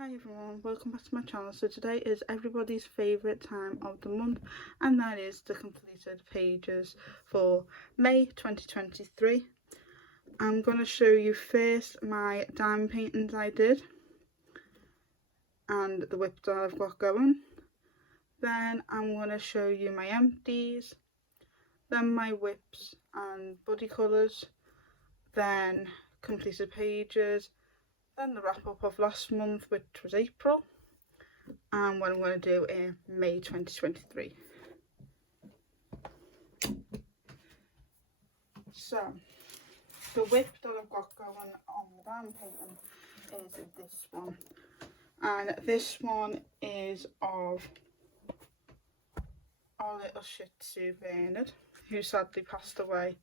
Hi everyone, welcome back to my channel. So today is everybody's favourite time of the month, and that is the completed pages for May 2023. I'm going to show you first my diamond paintings I did and the whip that I've got going. Then I'm going to show you my empties, then my whips and body colours, then completed pages, then the wrap up of last month, which was April, and what I'm going to do in May 2023. So the whip that I've got going on the diamond painting is this one, and this one is of our little Shih Tzu Bernard, who sadly passed away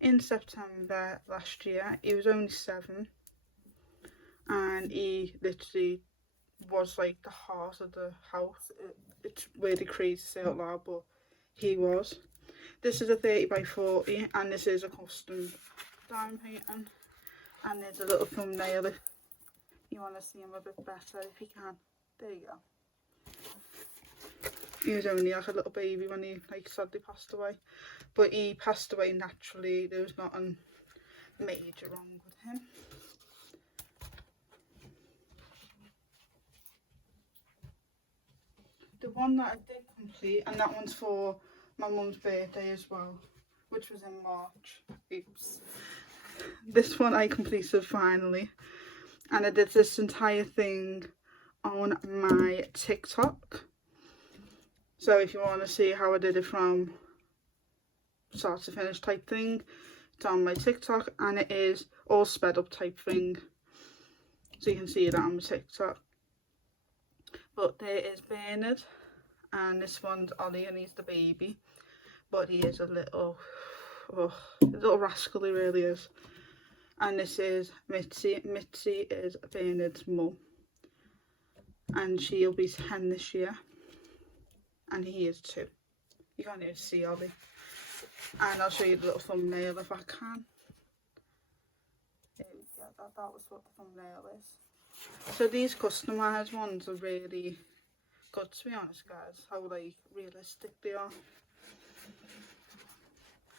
in September last year. He was only 7, and he literally was like the heart of the house. It's really crazy to say out loud, but he was. This is a 30 by 40, and this is a custom diamond painting. And there's a little thumbnail if you want to see him a bit better, if you can. There you go. He was only like a little baby when he sadly passed away, but he passed away naturally. There was nothing major wrong with him. The one that I did complete, and that one's for my mum's birthday as well, which was in March. Oops. This one I completed finally, and I did this entire thing on my TikTok. So if you want to see how I did it from start to finish type thing, it's on my TikTok, and it is all sped up type thing. So you can see that on my TikTok. But there is Bernard, and this one's Ollie, and he's the baby. But he is a little rascal, he really is. And this is Mitzi. Mitzi is Bernard's mum, and she'll be 10 this year, and he is 2. You can't even see Ollie. And I'll show you the little thumbnail if I can. There we go, that was what the thumbnail is. So these customised ones are really good, to be honest, guys, how realistic they are.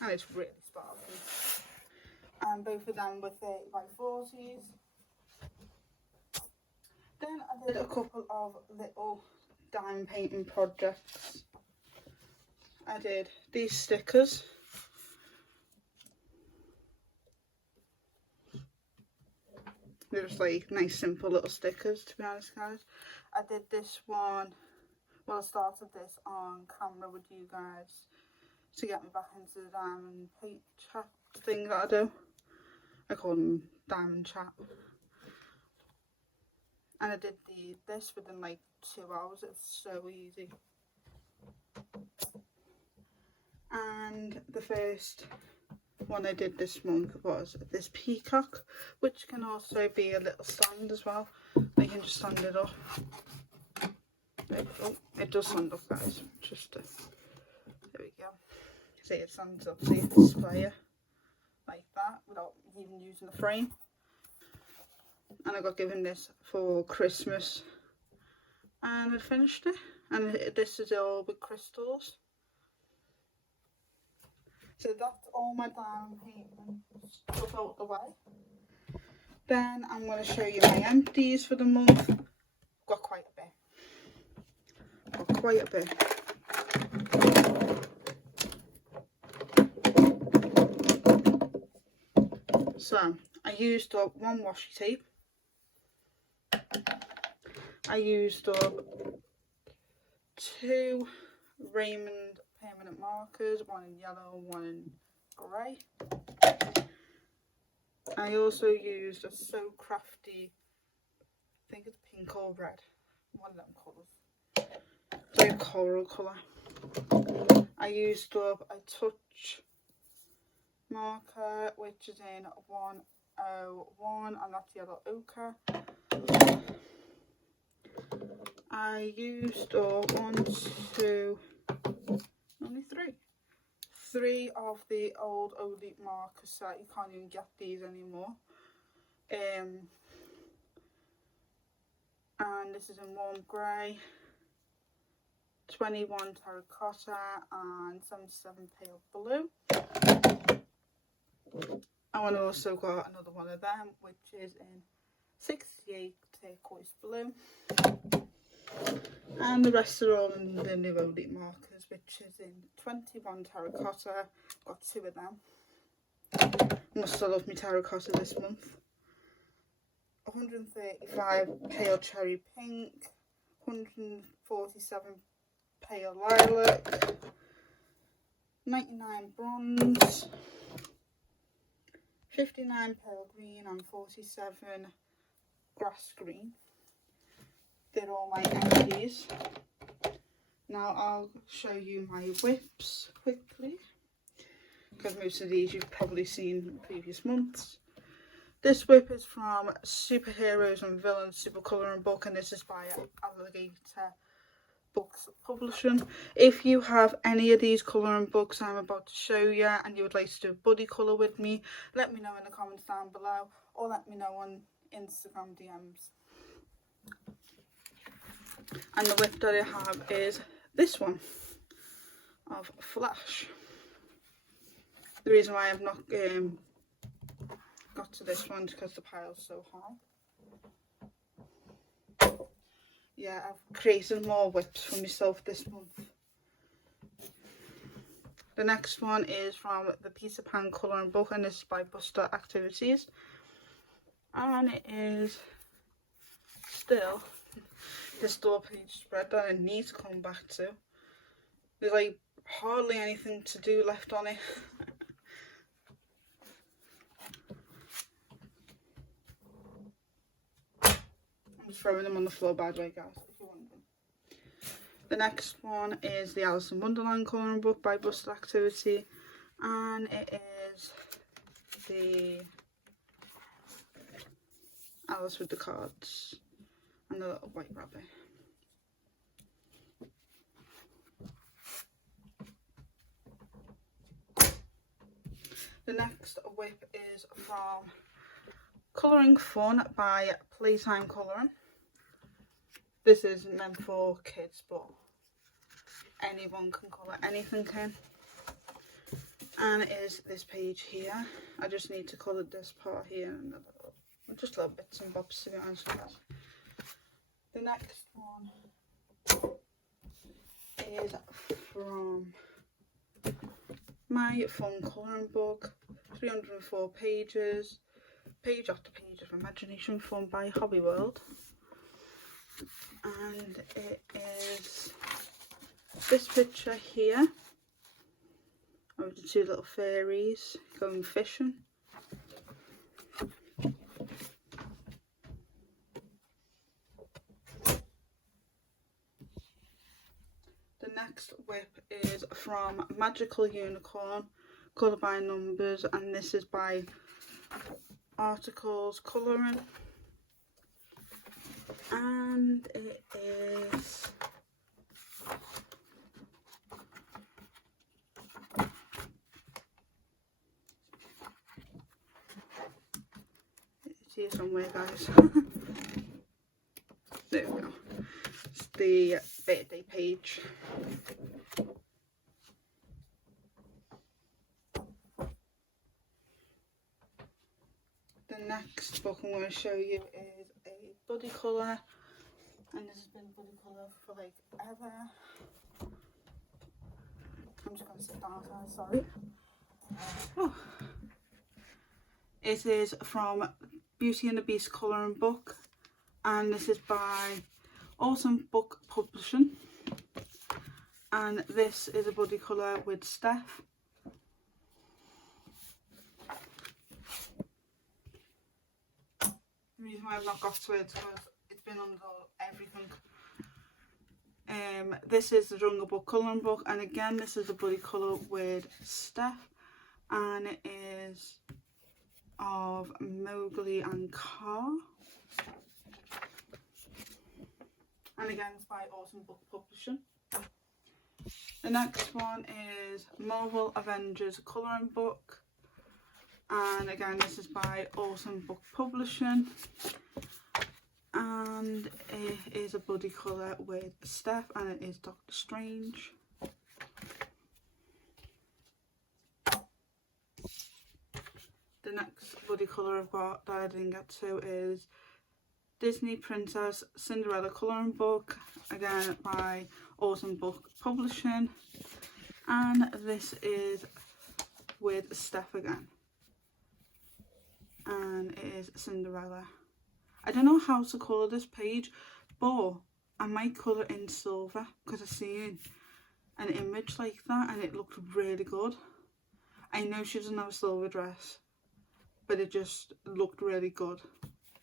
And it's really sparkly. And both of them were 30 by 40s. Then I did a couple of little diamond painting projects. I did these stickers. They're just nice simple little stickers, to be honest, guys. I did this one, well, I started this on camera with you guys to get me back into the diamond paint chat thing that I do. I call them diamond chat. And I did this within 2 hours. It's so easy. And the first one I did this month was this peacock, which can also be a little stand as well. You can just stand it up. Oh, it does stand up, guys. There we go. See, it stands up, so you can display it like that without even using the frame. And I got given this for Christmas, and I finished it. And this is all with crystals. So that's all my diamond painting stuff out the way. Then I'm going to show you my empties for the month. Got quite a bit. So I used up 1 washi tape. I used up 2 Raymond permanent markers, 1 in yellow, 1 in grey. I also used a So Crafty, I think it's pink or red, one of them colours. It's like a coral colour. I used up a Touch marker, which is in 101, and that's yellow ochre. I used up 3 of the old Elite marker set. You can't even get these anymore. and this is in warm grey, 21 terracotta and 77 pale blue. And I also got another one of them, which is in 68 turquoise blue. And the rest are all in the new Elite markers, which is in 21 terracotta. Got 2 of them. Must have loved me terracotta this month. 135 pale cherry pink, 147 pale lilac, 99 bronze, 59 pale green and 47 grass green. They're all my empties. Now I'll show you my whips quickly, because most of these you've probably seen in previous months. This whip is from Superheroes and Villains Super Colouring Book, and this is by Alligator Books Publishing. If you have any of these colouring books I'm about to show you and you would like to do a buddy colour with me, let me know in the comments down below, or let me know on Instagram DMs. And the whip that I have is this one of Flash. The reason why I've not got to this one is because the pile's so high. Yeah, I've created more whips for myself this month. The next one is from the Peter Pan colouring book, and this is by Buster Activities. And it is still the store page spread that I need to come back to. There's like hardly anything to do left on it. I'm throwing them on the floor, by the way, guys, if you want them. The next one is the Alice in Wonderland colouring book by Buster Activity, and it is the Alice with the cards and the little white rabbit. The next whip is from Colouring Fun by Playtime Colouring. This is meant for kids, but anyone can colour anything in. And it is this page here. I just need to colour this part here and just little bits and bobs, to be honest with you. The next one is from My Fun Colouring Book, 304 pages, page after page of imagination fun by Hobby World. And it is this picture here of the 2 little fairies going fishing. The next whip is from Magical Unicorn, Colour by Numbers, and this is by Articles Colouring. And it is it's here somewhere, guys. There we go. It's the birthday page. The next book I'm going to show you is a buddy colour, and this has been a buddy colour for like ever. I'm just going to sit down, guys, sorry. Oh. It is from Beauty and the Beast colouring book, and this is by Awesome Book Publishing, and this is a buddy colour with Steph. The reason why I've not got to it is because it's been under everything. This is the Jungle Book colouring book, and again this is a buddy colour with Steph, and it is of Mowgli and Car. And again it's by Awesome Book Publishing. The next one is Marvel Avengers colouring book, and again this is by Awesome Book Publishing, and it is a buddy colour with Steph, and it is Doctor Strange. The next buddy colour I've got that I didn't get to is Disney Princess Cinderella colouring book, again by Autumn Book Publishing, and this is with Steph again, and it is Cinderella. I don't know how to colour this page, but I might colour in silver because I've seen an image like that and it looked really good. I know she doesn't have a silver dress, but it just looked really good.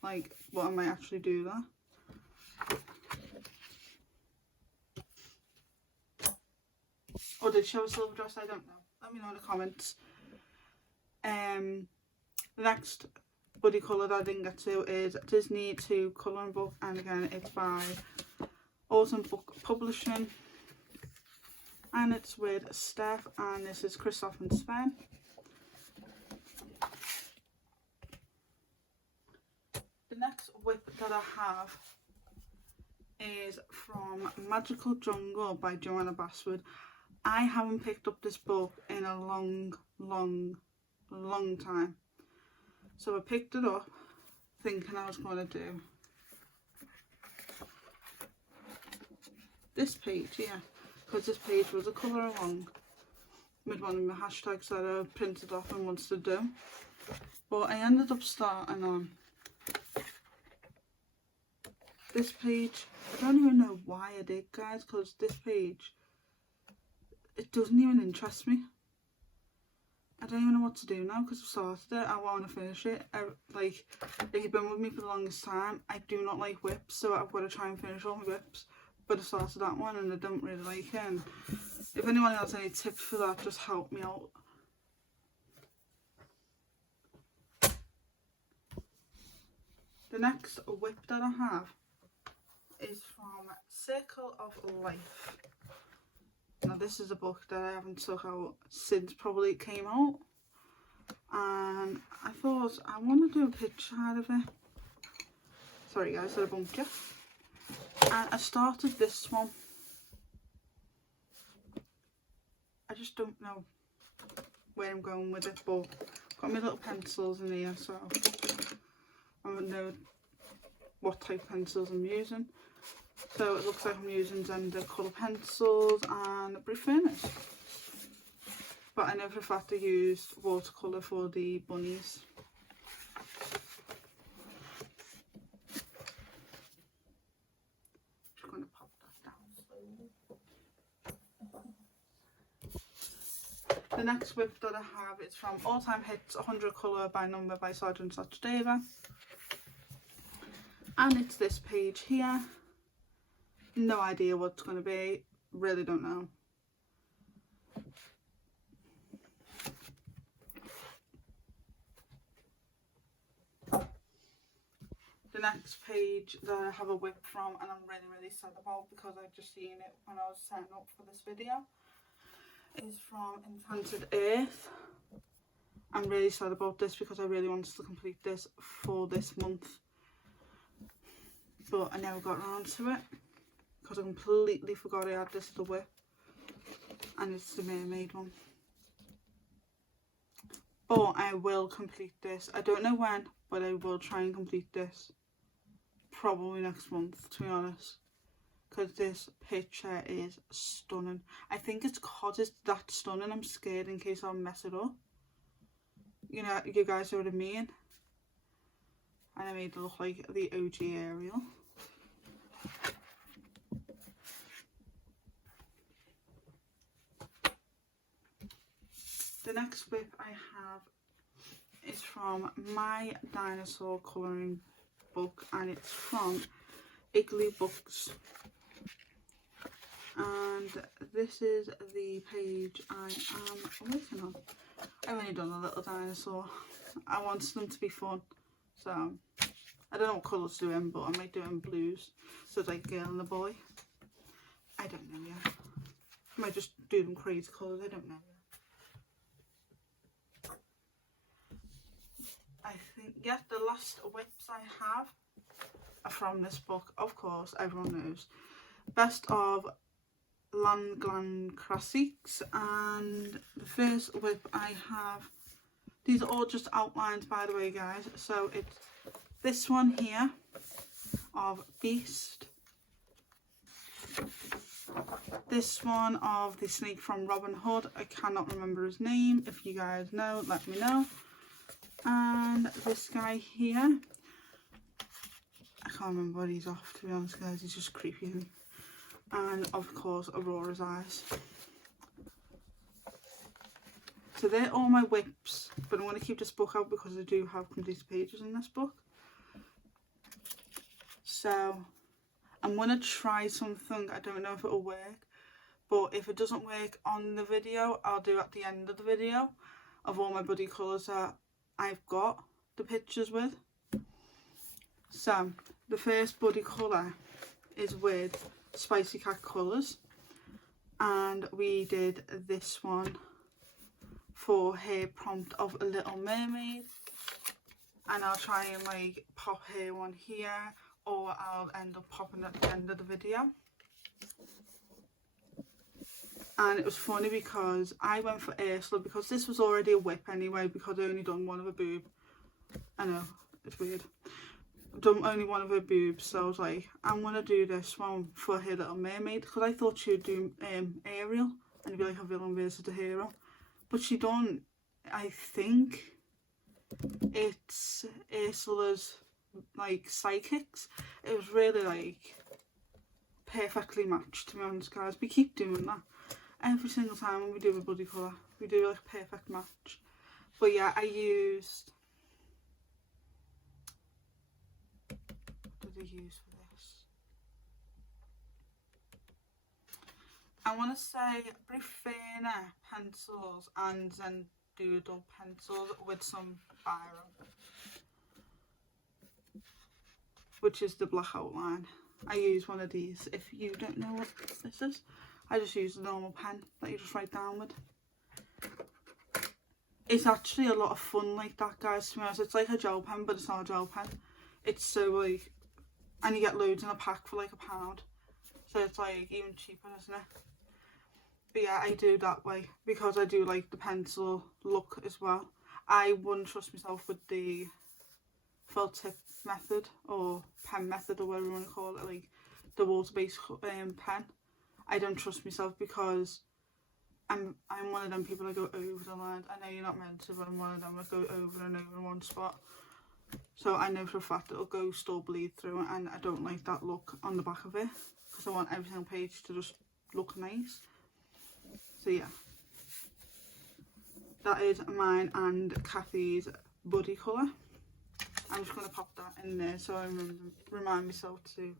Like, well, I might actually do that. Or did she have a silver dress? I don't know. Let me know in the comments. The next buddy colour that I didn't get to is Disney 2 colouring book, and again it's by Autumn Book Publishing, and it's with Steph, and this is Christoph and Sven. The next whip that I have is from Magical Jungle by Joanna Basswood. I haven't picked up this book in a long time. So I picked it up thinking I was going to do this page here, because this page was a colour along with one of my hashtags that I printed off and wanted to do. But I ended up starting on this page. I don't even know why I did, guys, because this page, it doesn't even interest me. I don't even know what to do now because I've started it. I want to finish it. Like, if you've been with me for the longest time, I do not like whips, so I've got to try and finish all my whips. But I started that one and I don't really like it. And if anyone has any tips for that, just help me out. The next whip that I have is from Circle of Life. Now this is a book that I haven't took out since probably it came out, and I thought I want to do a picture out of it. Sorry guys, I bumped you. And I started this one. I just don't know where I'm going with it, but I've got my little pencils in here, so I don't know what type of pencils I'm using. So it looks like I'm using Zenda colour pencils and Brifinis. But I know for a fact I used watercolour for the bunnies. Just going to pop that down slowly. The next whip that I have is from All Time Hits 100 Colour by Number by Sergeant Sachdeva. And it's this page here. No idea what it's going to be, really don't know. The next page that I have a whip from, and I'm really sad about because I've just seen it when I was setting up for this video, is from Enchanted Earth. I'm really sad about this because I really wanted to complete this for this month, but I never got around to it because I completely forgot I had this as a whip, and it's the mermaid one. But I will complete this. I don't know when, but I will try and complete this probably next month, to be honest, because this picture is stunning. I think it's because it's that stunning I'm scared in case I'll mess it up. You know, you guys know what I mean. And I made it look like the OG Ariel. The next whip I have is from My Dinosaur colouring book, and it's from Igloo Books. And this is the page I am working on. I've only done a little dinosaur. I wanted them to be fun, so I don't know what colours to do in, but I might do it in blues, so it's like a girl and a boy. I don't know yet. I might just do them crazy colours, I don't know yet. I think, yeah, the last whips I have are from this book, of course, everyone knows. Best of Langland Classics, and the first whip I have, these are all just outlines by the way guys, so it's this one here of Beast, this one of the snake from Robin Hood, I cannot remember his name, if you guys know let me know, and this guy here, I can't remember what he's off, to be honest guys, he's just creepy isn't he? And of course Aurora's eyes. So they're all my whips, but I'm going to keep this book out because I do have complete pages in this book. So I'm going to try something, I don't know if it'll work, but if it doesn't work on the video, I'll do at the end of the video of all my buddy colours that I've got the pictures with. So the first buddy colour is with Spicy Cat Colours, and we did this one for her prompt of a Little Mermaid, and I'll try and like pop her one here, or I'll end up popping at the end of the video. And it was funny because I went for Ursula because this was already a whip anyway, because I only done one of her boob. I know, it's weird. Done only one of her boobs, so I was like, I'm gonna do this one for her Little Mermaid, because I thought she would do Ariel and it'd be like a villain versus a hero, but she done, I think it's Ursula's like psychics. It was really like perfectly matched, to be honest guys. We keep doing that every single time when we do a buddy colour, we do like a perfect match. But yeah, I used, what did I use for this? I want to say Brufena pencils and then Doodle pencils with some biro, which is the black outline. I use one of these. If you don't know what this is, I just use the normal pen that you just write down with. It's actually a lot of fun like that guys, to be honest. It's like a gel pen, but it's not a gel pen. It's so like, and you get loads in a pack for like £1, so it's like even cheaper, isn't it? But yeah, I do that way because I do like the pencil look as well. I wouldn't trust myself with the felt tip method or pen method or whatever you want to call it, like the water-based pen. I don't trust myself because I'm one of them people that go over the line. I know you're not meant to, but I'm one of them that go over and over in one spot. So I know for a fact it'll go still bleed through, and I don't like that look on the back of it because I want every single page to just look nice. So yeah, that is mine and Kathy's buddy colour. I'm just going to pop that in there so I remind myself to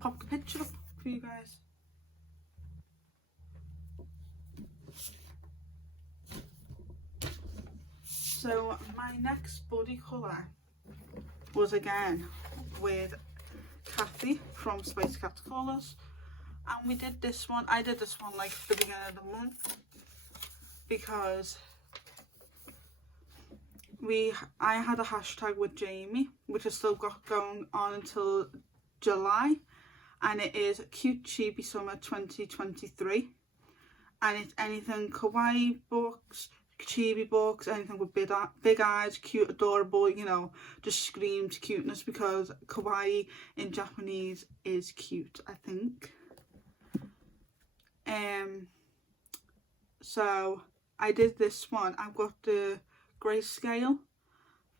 pop the picture up for you guys. So my next buddy colour was again with Kathy from Spicy Cat Colours, and we did this one, I did this one like the beginning of the month because I had a hashtag with Jamie, which I still got going on until July, and it is Cute Chibi Summer 2023, and it's anything kawaii books, chibi books, anything with big eyes, cute, adorable, you know, just screams cuteness, because kawaii in Japanese is cute, I think. So I did this one. I've got the grayscale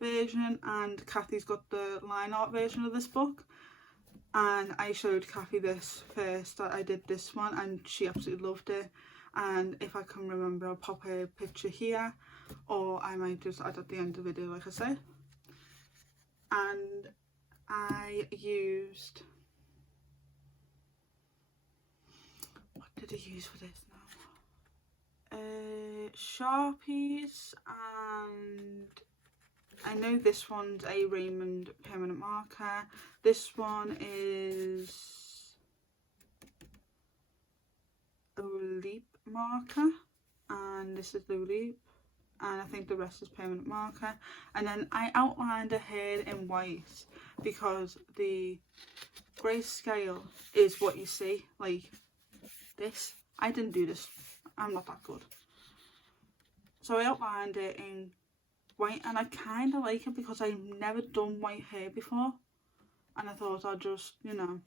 version and Kathy's got the line art version of this book, and I showed Kathy this first. I did this one and she absolutely loved it, and if I can remember I'll pop a picture here, or I might just add at the end of the video like I said. And I used, what did I use for this now? Sharpies, and I know this one's a Raymond permanent marker. This one is Olip marker, and this is the Olip, and I think the rest is permanent marker. And then I outlined her hair in white because the grayscale is what you see, like this. I didn't do this, I'm not that good. So I outlined it in white, and I kind of like it because I've never done white hair before, and I thought I'd just, you know,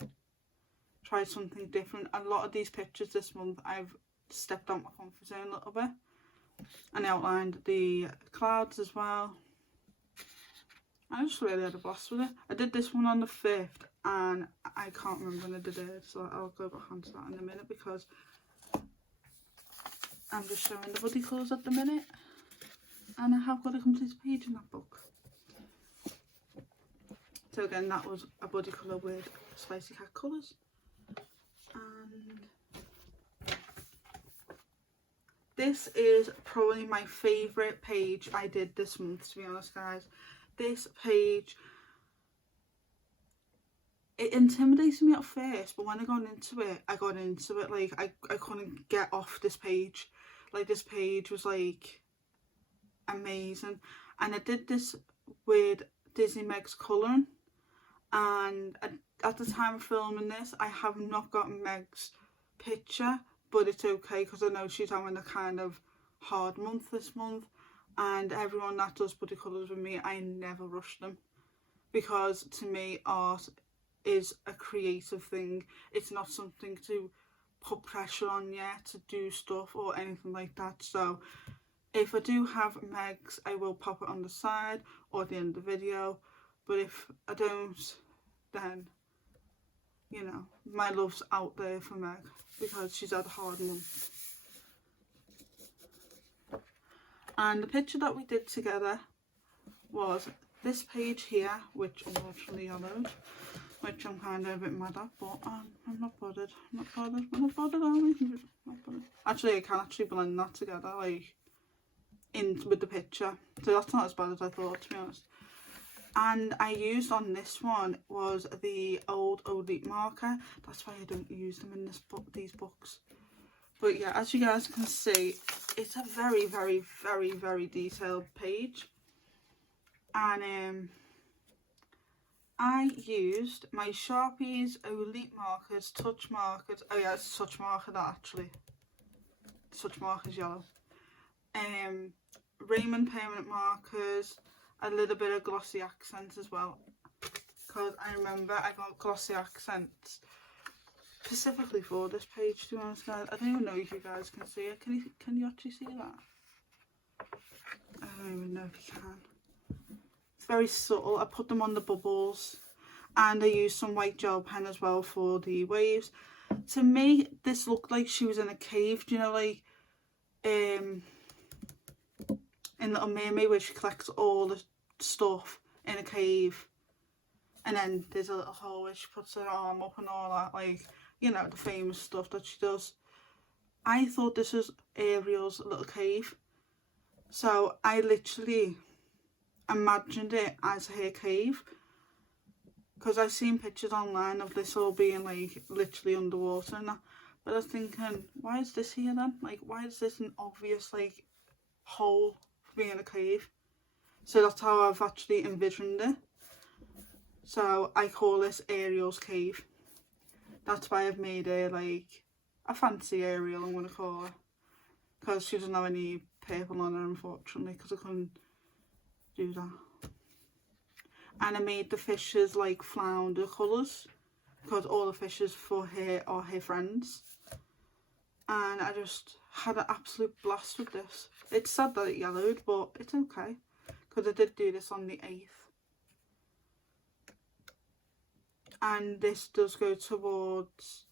try something different. A lot of these pictures this month I've stepped out my comfort zone a little bit, and I outlined the clouds as well. I just really had a blast with it. I did this one on the 5th, and I can't remember when I did it, so I'll go back onto that in a minute because I'm just showing the buddy colours at the minute, and I have got a complete page in that book. So again, that was a buddy colour with spicy cat colours. And this is probably my favourite page I did this month, to be honest, guys. This page, it intimidated me at first, but when I got into it, like I couldn't get off this page. Like, this page was like amazing. And I did this with Disney Meg's colouring, and at the time of filming this, I have not got Meg's picture, but it's okay because I know she's having a kind of hard month this month, and everyone that does buddy colours with me, I never rush them, because to me art is a creative thing. It's not something to put pressure on you to do stuff or anything like that. So if I do have Meg's, I will pop it on the side or at the end of the video, but if I don't, then, you know, my love's out there for Meg because she's had a hard month. And the picture that we did together was this page here, which unfortunately yellowed, which I'm kind of a bit mad at, but I'm not bothered. I'm not bothered, are we? Not bothered. Actually, I can actually blend that together, like, in with the picture. So that's not as bad as I thought, to be honest. And I used on this one was the old Elite marker. That's why I don't use them in this book, these books. But yeah, as you guys can see, it's a very, very, very, very detailed page. And I used my Sharpies Elite markers, touch markers. Oh yeah, it's touch marker that actually. Touch markers yellow. Raymond permanent markers, a little bit of glossy accents as well, because I remember I got glossy accents specifically for this page, to be honest, guys. I don't even know if you guys can see it. Can you actually see that? I don't even know if you can. It's very subtle. I put them on the bubbles, and I used some white gel pen as well for the waves. To me, this looked like she was in a cave, do you know, like in Little Mermaid, where she collects all the stuff in a cave, and then there's a little hole where she puts her arm up and all that, like, you know, the famous stuff that she does. I thought this was Ariel's little cave, so I literally imagined it as her cave, because I've seen pictures online of this all being like literally underwater and that, but I was thinking, why is this here then? Like, why is this an obvious like hole for being a cave? So that's how I've actually envisioned it. So I call this Ariel's cave. That's why I've made her like a fancy Ariel, I'm going to call her, because she doesn't have any purple on her, unfortunately, because I couldn't do that. And I made the fishes like flounder colours, because all the fishes for her are her friends. And I just had an absolute blast with this. It's sad that it yellowed, but it's okay, because I did do this on the 8th. And this does go towards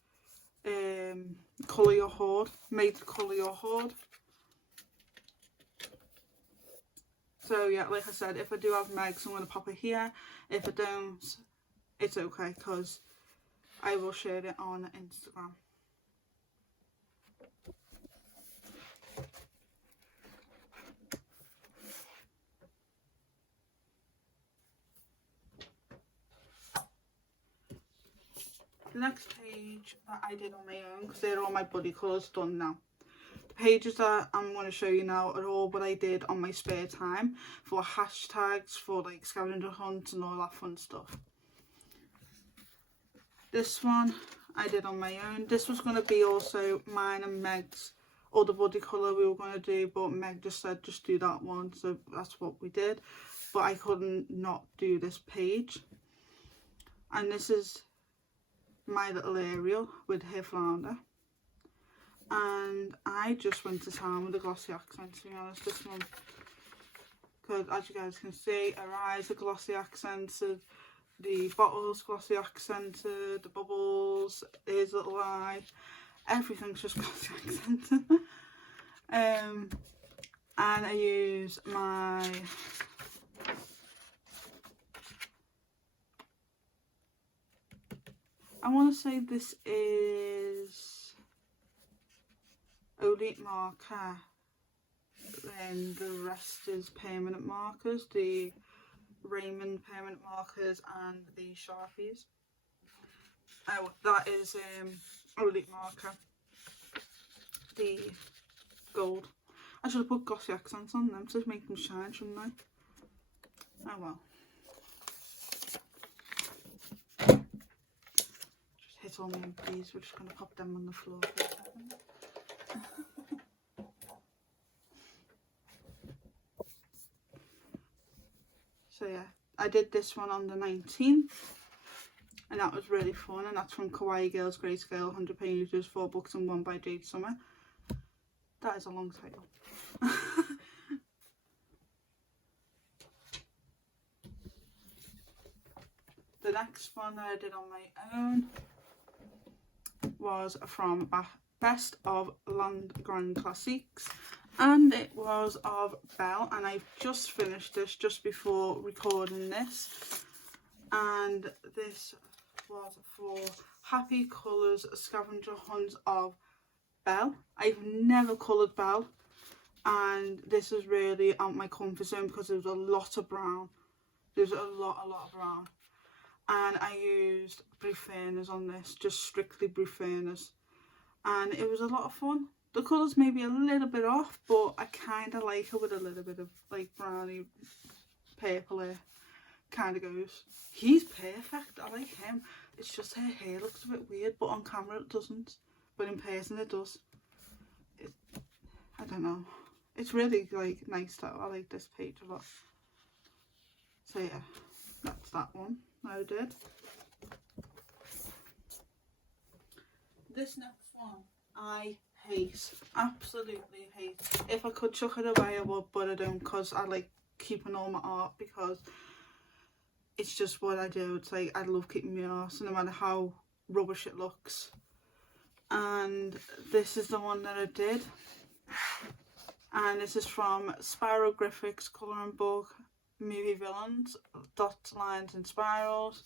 Colour Your Hoard, made to Colour Your Hoard. So yeah, like I said, if I do have Meg's, I'm going to pop it here. If I don't, it's okay, because I will share it on Instagram. The next page that I did on my own, because they're all my buddy colours done now. The pages that I'm going to show you now are all what I did on my spare time for hashtags, for like scavenger hunts and all that fun stuff. This one I did on my own. This was going to be also mine and Meg's other body colour we were going to do, but Meg just said just do that one, so that's what we did. But I couldn't not do this page. And this is my little Ariel with her flounder. And I just went to town with the glossy accent, to be honest, this one. Because as you guys can see, her eyes are glossy accented, the bottle's glossy accented, the bubbles, his little eye, everything's just glossy accented. And I use my I want to say this is Elite marker, then the rest is permanent markers, the Raymond permanent markers and the Sharpies. Oh, that is Elite marker, the gold. I should have put glossy accents on them to make them shine, shouldn't I? Oh well. Just hit all my empties, we're just going to pop them on the floor for a second. So yeah, I did this one on the 19th and that was really fun, and that's from Kawaii Girls Grayscale, 100 pages, 4 books and 1 by Jade Summer. That is a long title. The next one that I did on my own was from Best of Land Grand Classiques, and it was of Belle, and I've just finished this just before recording this, and this was for Happy Colours Scavenger Hunt of Belle. I've never coloured Belle, and this is really out my comfort zone because there was a lot of brown. There's a lot of brown. And I used Bruferners on this, just strictly Bruferners. And it was a lot of fun. The colours may be a little bit off, but I kind of like it with a little bit of like browny, purpley kind of goes. He's perfect, I like him. It's just her hair looks a bit weird, but on camera it doesn't. But in person it does. I don't know. It's really like nice though. I like this page a lot. So yeah, that's that one I did. This next one I hate, absolutely hate. If I could chuck it away I would, but I don't, because I like keeping all my art because it's just what I do. It's like I love keeping my art, so no matter how rubbish it looks. And this is the one that I did, and this is from Spirographics colouring book, Movie Villains, Dots, Lines and Spirals.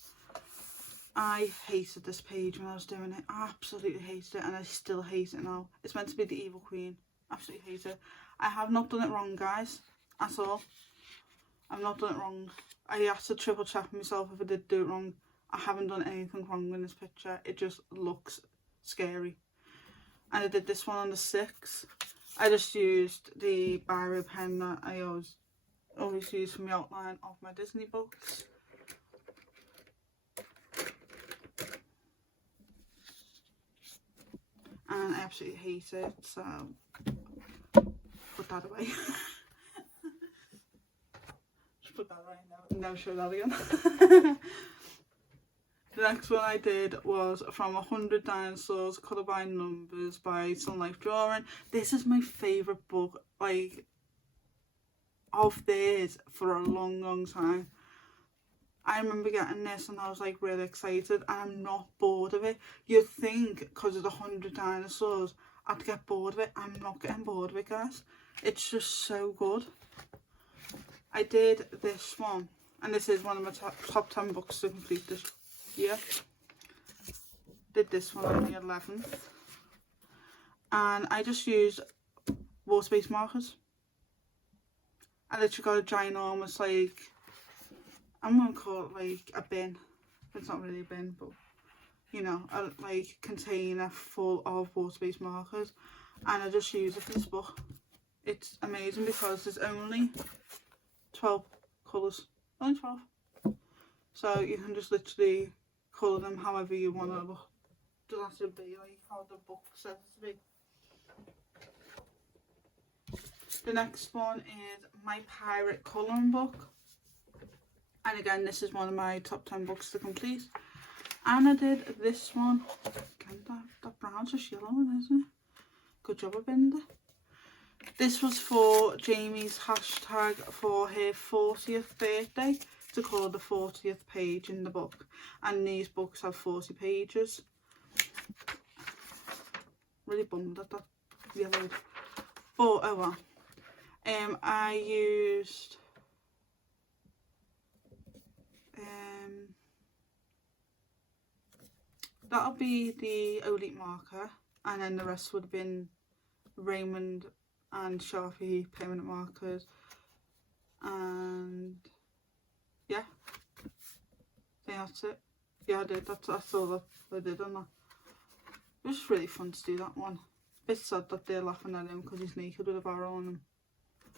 I hated this page when I was doing it. I absolutely hated it, and I still hate it now. It's meant to be the Evil Queen. Absolutely hate it. I have not done it wrong, guys, at all. I've not done it wrong. I had to triple check myself if I did do it wrong. I haven't done anything wrong in this picture. It just looks scary. And I did this one on the 6th. I just used the biro pen that I always use for the outline of my Disney books. And I absolutely hate it, so put that away. Just put that away and never show that again. The next one I did was from 100 Dinosaurs, Colour by Numbers by Sun Life Drawing. This is my favourite book, like, of theirs for a long time. I remember getting this and I was like really excited, and I'm not bored of it. You'd think because of the 100 dinosaurs I'd get bored of it. I'm not getting bored of it, guys. It's just so good. I did this one, and this is one of my top 10 books to complete this year. Did this one on the 11th, and I just used water-based markers. I literally got a ginormous, like, I'm going to call it like a bin. It's not really a bin, but you know, a like container full of water-based markers. and I just use it for this book. It's amazing because there's only 12 colours, only 12. So you can just literally colour them however you want to look. Doesn't have to be like how the book says it to be. The next one is my pirate colouring book. And again, this is one of my top 10 books to complete. And I did this one. Again, that brown's just yellow, isn't it? Good job, Abinda. This was for Jamie's hashtag for her 40th birthday to colour the 40th page in the book. And these books have 40 pages. Really bummed that yellowed. But oh well. I used that'll be the Elite marker, and then the rest would have been Raymond and Sharpie permanent markers, and yeah, I think that's it. Yeah, I did. That's all that I did on that. It was really fun to do that one. Bit sad that they're laughing at him because he's naked with a barrel on him.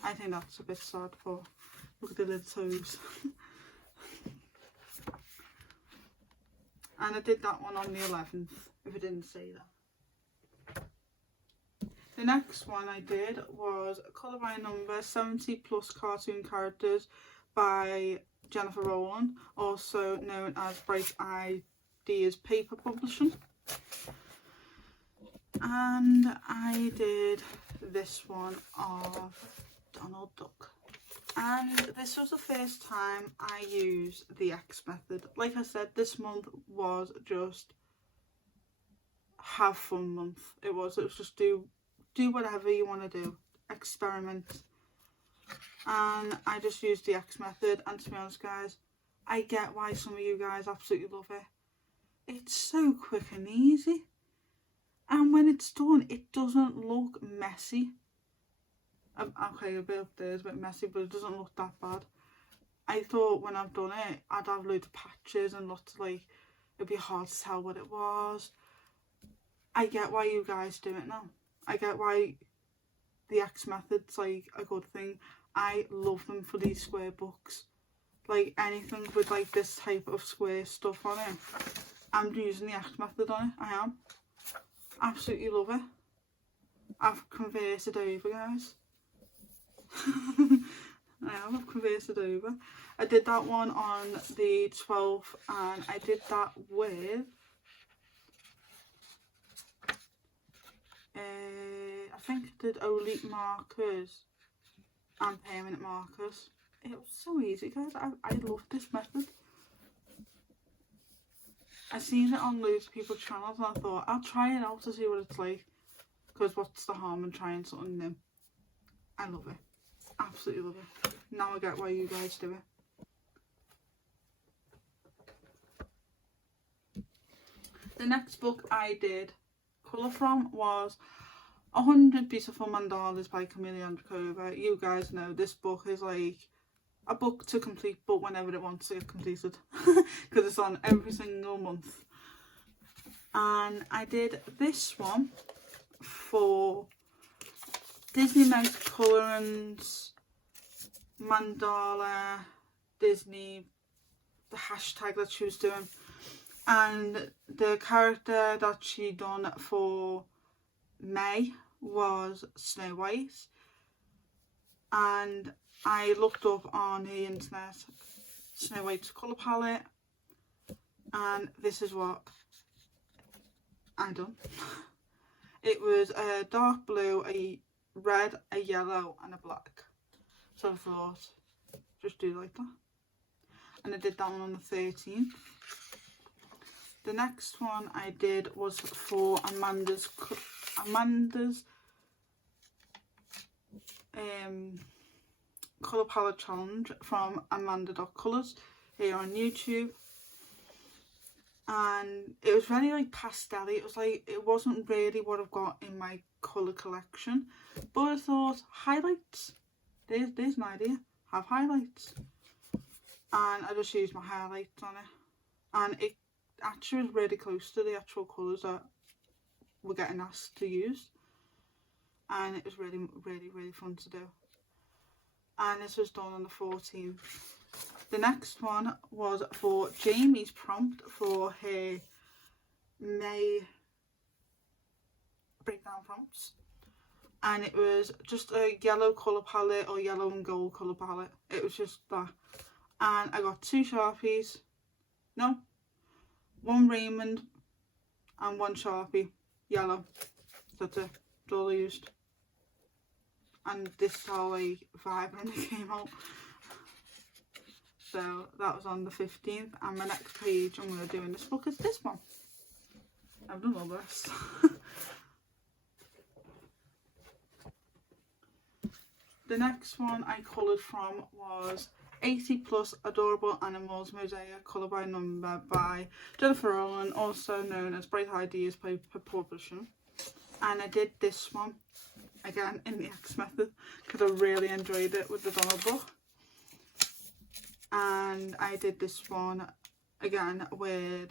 I think that's a bit sad, but look at the little toes. And I did that one on the 11th, if I didn't say that. The next one I did was Colour by Number 70 plus cartoon characters by Jennifer Rowland, also known as Bright Ideas Paper Publishing. And I did this one of Donald Duck. And this was the first time I used the X method. Like I said, this month was just have fun month. It was just do whatever you want to do. Experiment. And I just used the X method, and to be honest guys, I get why some of you guys absolutely love it. It's so quick and easy. And when it's done, it doesn't look messy. Okay, a bit up there is a bit messy, but it doesn't look that bad. I thought when I've done it, I'd have loads of patches and lots of, like, it'd be hard to tell what it was. I get why you guys do it now. I get why the X method's like a good thing. I love them for these square books. Like anything with like this type of square stuff on it, I'm using the X method on it. I am. Absolutely love it. I've converted over, guys. I've converted over. I did that one on the 12th, and I did that with I think I did Elite markers and permanent markers. It was so easy, guys. I love this method. I seen it on loads of people's channels and I thought I'll try it out to see what it's like, because what's the harm in trying something new? I love it. Absolutely love it. Now I get why you guys do it. The next book I did colour from was 100 Beautiful Mandalas by Camilla Andrakova. You guys know this book is like a book to complete, but whenever it wants to get completed, because it's on every single month. And I did this one for Disney Mouse Colourings Mandala Disney, the hashtag that she was doing, and the character that she done for May was Snow White. And I looked up on the internet Snow White's colour palette, and this is what I done. It was a dark blue, a red, a yellow and a black. So I thought, just do like that. And I did that one on the 13th. The next one I did was for Amanda's colour palette challenge from amanda.colours here on YouTube. And it was very like pastel-y. It was like, it wasn't really what I've got in my colour collection, but I thought highlights, there's an idea, have highlights. And I just used my highlights on it, and it actually was really close to the actual colours that we're getting asked to use. and it was really, really, really fun to do. And this was done on the 14th. The next one was for Jamie's prompt for her May breakdown prompts, and it was just a yellow colour palette, or yellow and gold colour palette. It was just that, and I got 2 Sharpies, no, 1 Raymond and 1 Sharpie, yellow. That's it, that's all I used. And this is how like vibrant it came out. So that was on the 15th, and my next page I'm going to do in this book is this one. I've done all this. The next one I coloured from was 80 Plus Adorable Animals Mosaic Colour by Number by Jennifer Rowland, also known as Bright Ideas by Publishing. And I did this one again in the X method because I really enjoyed it with the Donald book. And I did this one again with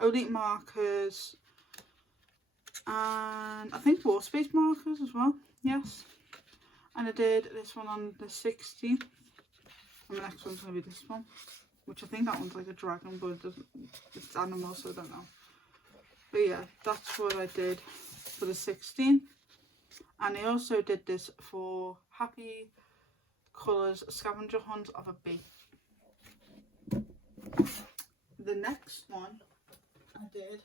Elite markers and I think wall space markers as well, yes. And I did this one on the 16th, and the next one's going to be this one, which I think that one's like a dragon, but it's animal, so I don't know. But yeah, that's what I did for the 16th. And I also did this for Happy Colours Scavenger Hunt of a Bee. The next one I did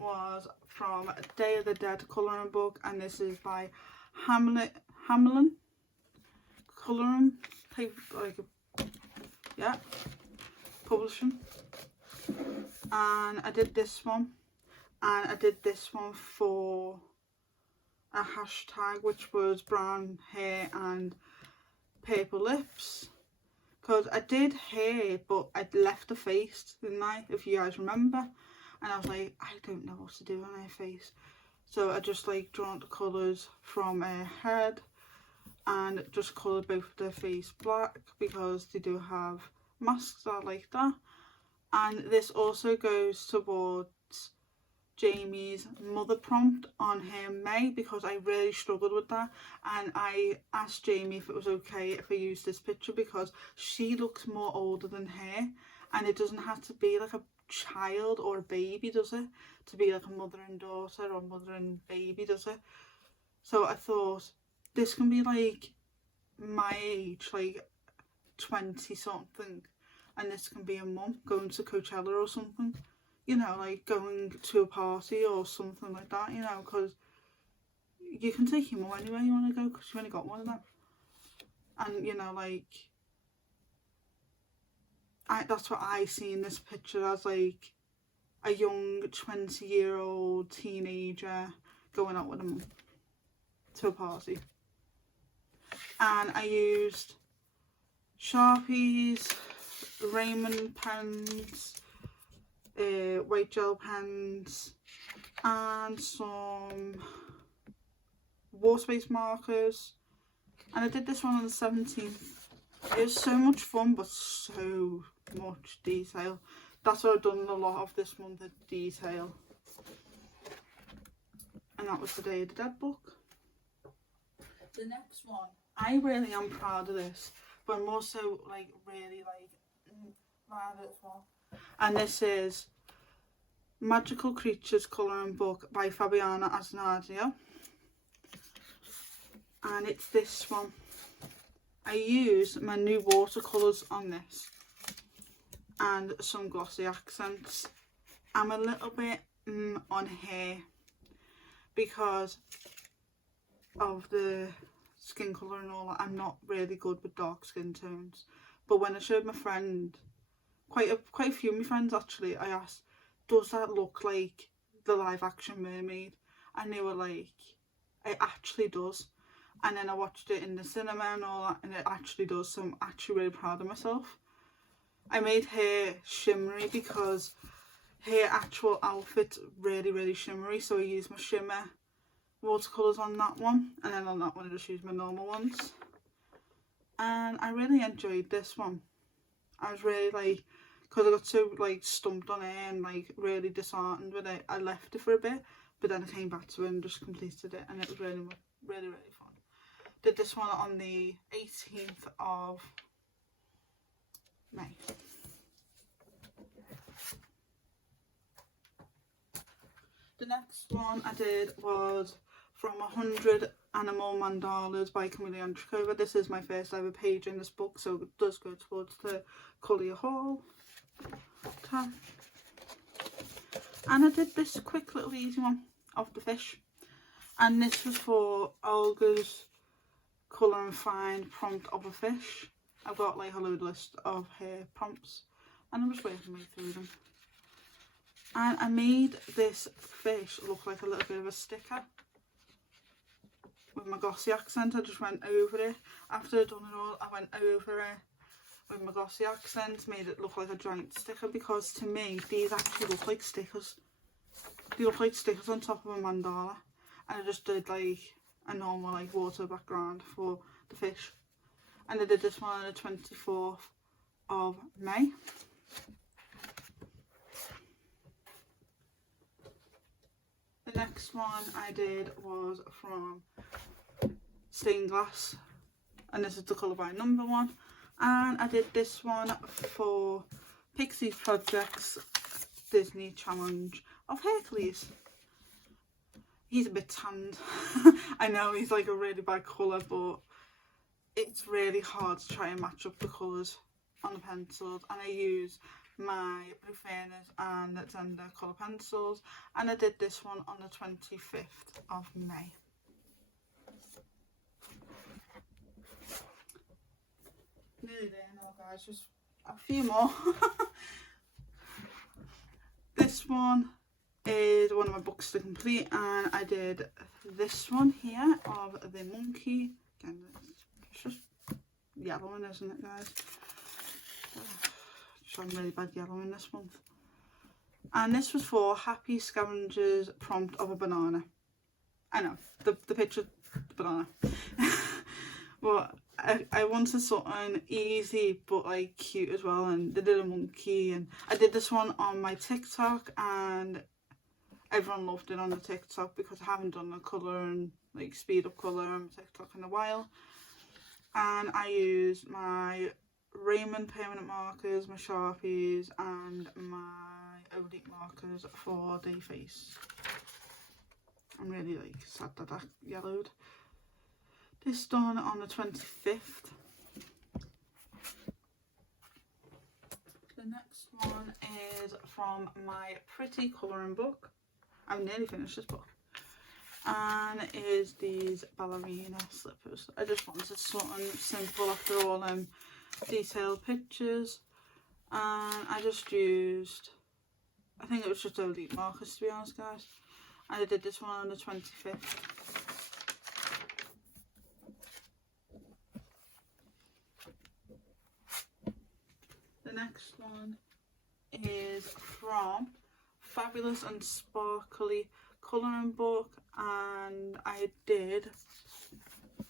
was from Day of the Dead colouring book, and this is by Hamelin colouring paper, like yeah, publishing. And I did this one, and I did this one for a hashtag which was brown hair and purple lips, because I did hair but I'd left the face, didn't I, if you guys remember, and I was like, I don't know what to do on her face, so I just like drawn the colours from her head and just coloured both of their face black because they do have masks that are like that. And this also goes towards Jamie's mother prompt on her May, because I really struggled with that, and I asked Jamie if it was okay if I used this picture because she looks more older than her, and it doesn't have to be like a child or a baby, does it, to be like a mother and daughter or mother and baby, does it? So I thought this can be like my age, like 20 something, and this can be a mum going to Coachella or something, you know, like going to a party or something like that, you know, because you can take your mum anywhere you want to go because you've only got one of them. And you know, like that's what I see in this picture, as like a young 20-year-old teenager going out with a mum to a party. And I used Sharpies, Raymond pens, white gel pens, and some wall space markers, and I did this one on the 17th. It was so much fun, but so much detail. That's what I've done a lot of this month, the detail. And that was the Day of the Dead book. The next one, I really am proud of this, but I'm also like really like proud as well. And this is Magical Creatures colouring book by Fabiana Asnadia, and it's this one. I used my new watercolours on this and some glossy accents. I'm a little bit on hair because of the skin colour and all that. I'm not really good with dark skin tones, but when I showed my friend, quite a few of my friends actually, I asked, does that look like the live action mermaid? And they were like, it actually does. And then I watched it in the cinema and all that, and it actually does, so I'm actually really proud of myself. I made her shimmery because her actual outfit's really, really shimmery, so I used my shimmer watercolours on that one, and then on that one I just used my normal ones. And I really enjoyed this one. I was really like, because I got so like stumped on it and like really disheartened with it, I left it for a bit, but then I came back to it and just completed it, and it was really really fun. Did this one on the 18th of May. The next one I did was from 100 Animal Mandalas by Camilla Andrikova. This is my first ever page in this book, so it does go towards the colour your haul tab. And I did this quick little easy one of the fish, and this was for Olga's colour and find prompt of a fish. I've got like a load list of her prompts, and I'm just working my way through them. And I made this fish look like a little bit of a sticker. With my Gossi accent, I just went over it. After I'd done it all, I went over it with my Gossi accent, made it look like a giant sticker, because to me, these actually look like stickers. They look like stickers on top of a mandala. And I just did like a normal like water background for the fish. And I did this one on the 24th of May. The next one I did was from Stained Glass, and this is the colour by number one. And I did this one for Pixie Projects Disney Challenge of Hercules. He's a bit tanned. I know he's like a really bad colour, but it's really hard to try and match up the colours on the pencils, and I use my Blue Furnace and Tender colour pencils, and I did this one on the 25th of May. Nearly there now guys, just a few more. This one is one of my books to complete, and I did this one here of the monkey. Again, it's just yellowing, isn't it guys? I'm really bad yellow in this month. And this was for Happy Scavenger's prompt of a banana. I know, the picture, the banana. But I wanted something easy but like cute as well, and they did a monkey, and I did this one on my TikTok, and everyone loved it on the TikTok because I haven't done a colour and like speed up colour on my TikTok in a while. And I used my Raymond permanent markers, my Sharpies, and my Elite markers for the face. I'm really like sad that that yellowed. This done on the 25th. The next one is from my Pretty colouring book. I've nearly finished this book. And it is these ballerina slippers. I just wanted something simple after all detailed pictures, and I just used, I think it was just Elite markers to be honest guys, and I did this one on the 25th. The next one is from Fabulous and Sparkly colouring book, and I did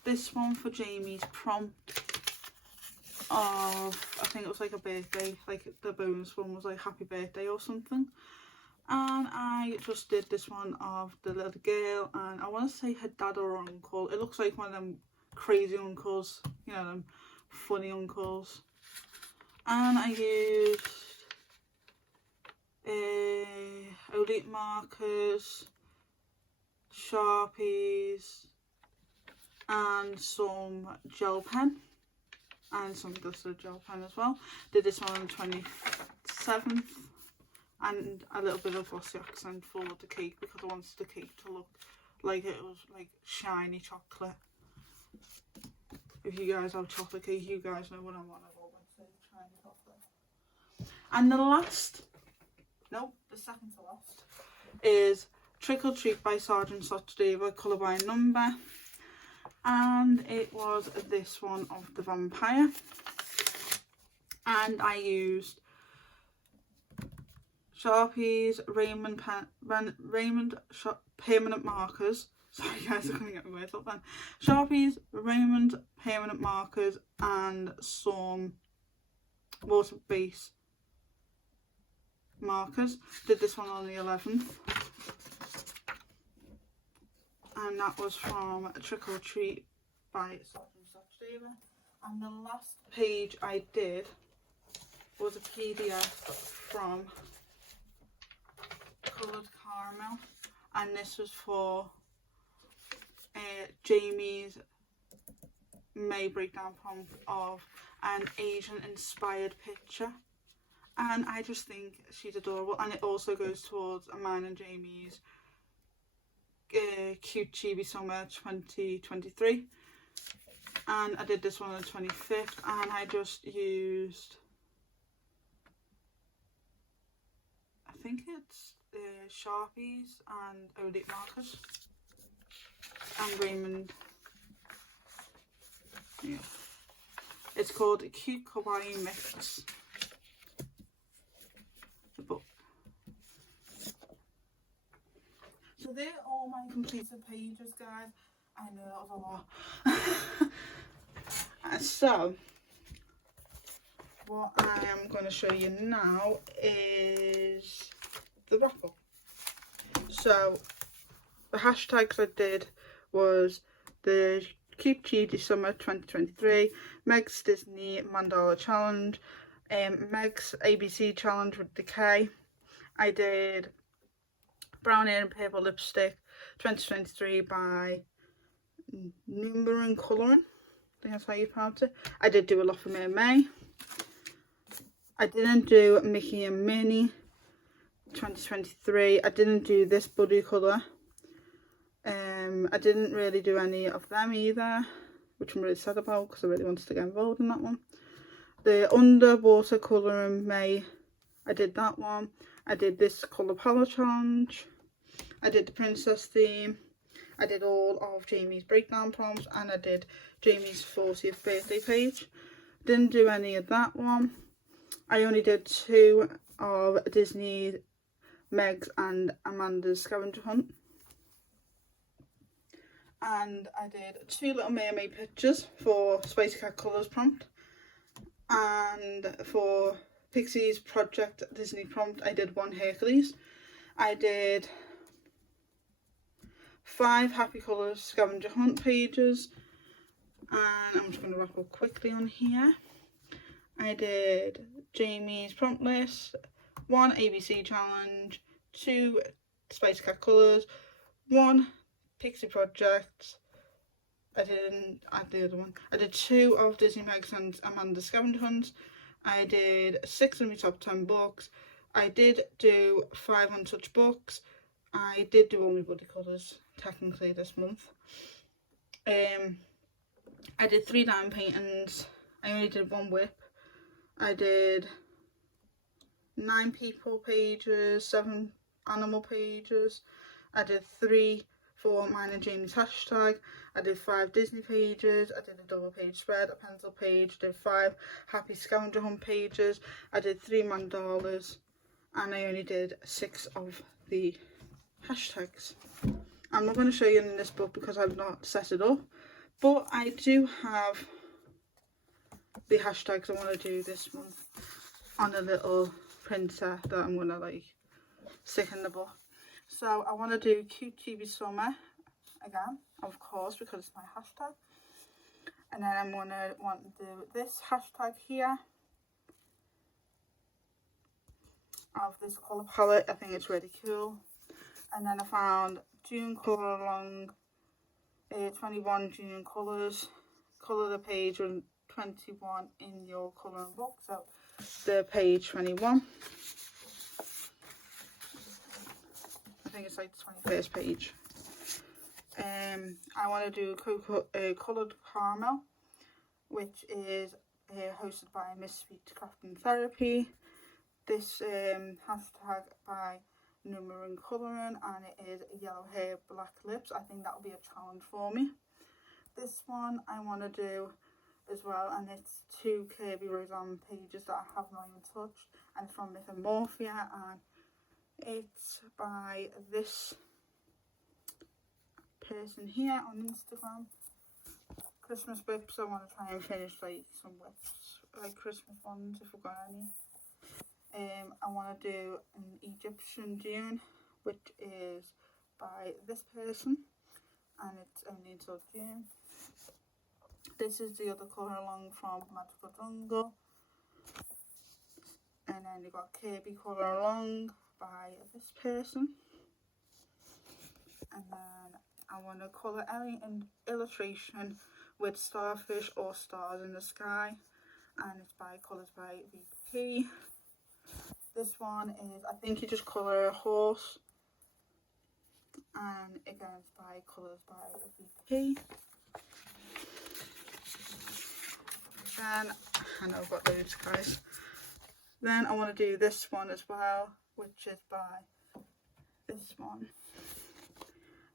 this one for Jamie's prompt of, I think it was like a birthday, like the bonus one was like happy birthday or something, and I just did this one of the little girl, and I want to say her dad or uncle. It looks like one of them crazy uncles, you know, them funny uncles. And I used Elite markers, Sharpies, and some gel pen, and some glitter gel pen as well. Did this one on the 27th, and a little bit of glossy accent for the cake because I wanted the cake to look like it was like shiny chocolate. If you guys have chocolate cake, you guys know what I want. I want to say shiny chocolate. And the last, no, the second to last is Trick or Treat by Sergeant Sotdeva, colour by number. And it was this one of the vampire, and I used Sharpies, Raymond permanent markers. Sorry guys, I couldn't get my words up then. Sharpies, Raymond permanent markers, and some water base markers. Did this one on the 11th. and that was from Trick or Treat by David. And the last page I did was a PDF from Coloured Caramel, and this was for Jamie's May breakdown prompt of an Asian inspired picture, and I just think she's adorable. And it also goes towards mine and Jamie's cute chibi summer 2023, and I did this one on the 25th, and I just used, I think it's Sharpies and Olite markers and Raymond. Yeah. It's called Cute Kawaii Mix, the book. So they're all my completed pages, guys. I know that was a lot. So what I am going to show you now is the wrap up. So the hashtags I did was the Cute Cheesy Summer 2023, Meg's Disney Mandala Challenge, Meg's ABC Challenge with Decay. I did Brown Hair and Purple Lipstick 2023 by Number and Colouring. I think that's how you pronounce it. I did do a lot for May. I didn't do Mickey and Minnie 2023. I didn't do this Buddy colour. I didn't really do any of them either, which I'm really sad about because I really wanted to get involved in that one. The Underwater colour in May, I did that one. I did this colour palette challenge. I did the princess theme. I did all of Jamie's breakdown prompts, and I did Jamie's 40th birthday page. Didn't do any of that one. I only did 2 of Disney, Meg's and Amanda's scavenger hunt. And I did 2 Little Mermaid pictures for Spicy Cat Colours prompt, and for Pixie's Project Disney prompt I did 1 Hercules. I did 5 Happy Colours scavenger hunt pages, and I'm just going to wrap up quickly on here. I did Jamie's prompt list, 1 ABC challenge, 2 Spicy Cat Colours, 1 Pixie Project. I didn't add the other one. I did 2 of Disney, Meg's and Amanda's scavenger hunts. I did 6 of my top 10 books. I did do 5 untouched books. I did do all my Buddy colours technically this month. I did 3 diamond paintings. I only did 1 whip. I did 9 people pages, 7 animal pages. I did 3 for mine and Jamie's hashtag. I did 5 Disney pages. I did a double page spread, a pencil page. Did 5 happy scavenger hunt pages. I did 3 mandalas, and I only did 6 of the hashtags. I'm not going to show you in this book because I've not set it up, but I do have the hashtags I want to do this month on a little printer that I'm going to like stick in the book. So I want to do Cute TV Summer again, of course, because it's my hashtag. And then I'm going to want to do this hashtag here of this colour palette. I think it's really cool. And then I found June colour along 21 June colours. Colour the page with 21 in your colouring book. So the page 21. I think it's like the 21st page. I want to do Coloured Caramel, which is hosted by Miss Sweet Crafting Therapy. This hashtag by Number and Colouring, and it is yellow hair, black lips. I think that will be a challenge for me. This one I want to do as well, and it's 2 Kirby Roseanne pages that I have not even touched, and it's from Myth and Morphia, and it's by this person here on Instagram. Christmas whips. I want to try and finish like some whips, like Christmas ones if I've got any. I want to do an Egyptian June, which is by this person, and it's only until June. This is the other colour along from Magical Jungle. And then you got Kirby colour along by this person. And then I want to colour any illustration with starfish or stars in the sky. And it's by Colours by VP. This one is, I think you just colour a horse. And again, it's by Colours by VP. Then, I know I've got those guys. Then I want to do this one as well, which is by this one.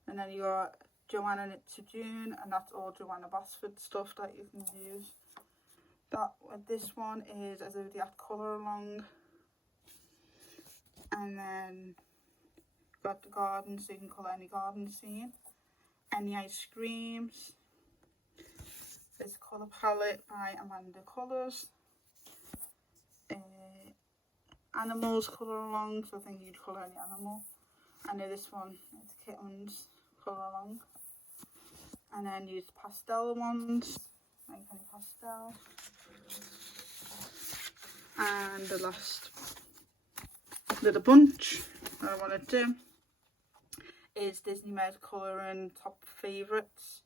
And then you got Joanna Knit to June, and that's all Joanna Basford stuff that you can use. This one is a Zodiac colour along. And then got the garden, so you can colour any garden scene. Any ice creams. This colour palette by Amanda Colours. Animals colour along, so I think you'd colour any animal. I know this one, it's kittens colour along. And then use pastel ones, like any pastel. And the last little bunch that I want to do is Disney Med colouring top favourites.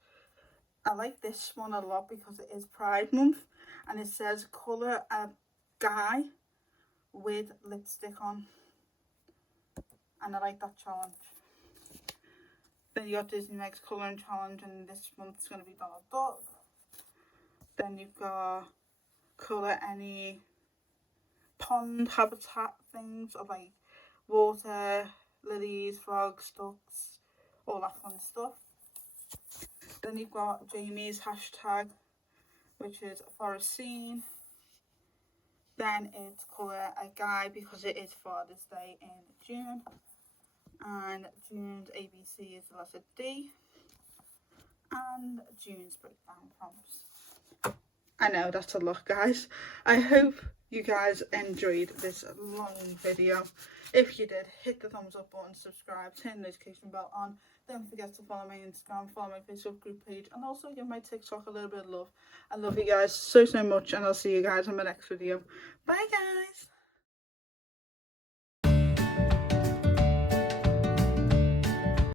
I like this one a lot because it is Pride Month, and it says colour a guy with lipstick on, and I like that challenge. Then you got Disney Meg's colouring challenge, and this month's going to be Donald Duck. Then you've got colour any pond habitat things, or like water, lilies, frogs, ducks, all that fun stuff. Then you've got Jamie's hashtag, which is forest scene. Then it's colour a guy because it is Father's Day in June. And June's ABC is the letter D. And June's breakdown prompts. I know that's a lot, guys. I hope you guys enjoyed this long video. If you did, hit the thumbs up button, subscribe, turn the notification bell on. Don't forget to follow my Instagram, follow my Facebook group page, and also give my TikTok a little bit of love. I love you guys so much, and I'll see you guys in my next video. Bye, guys.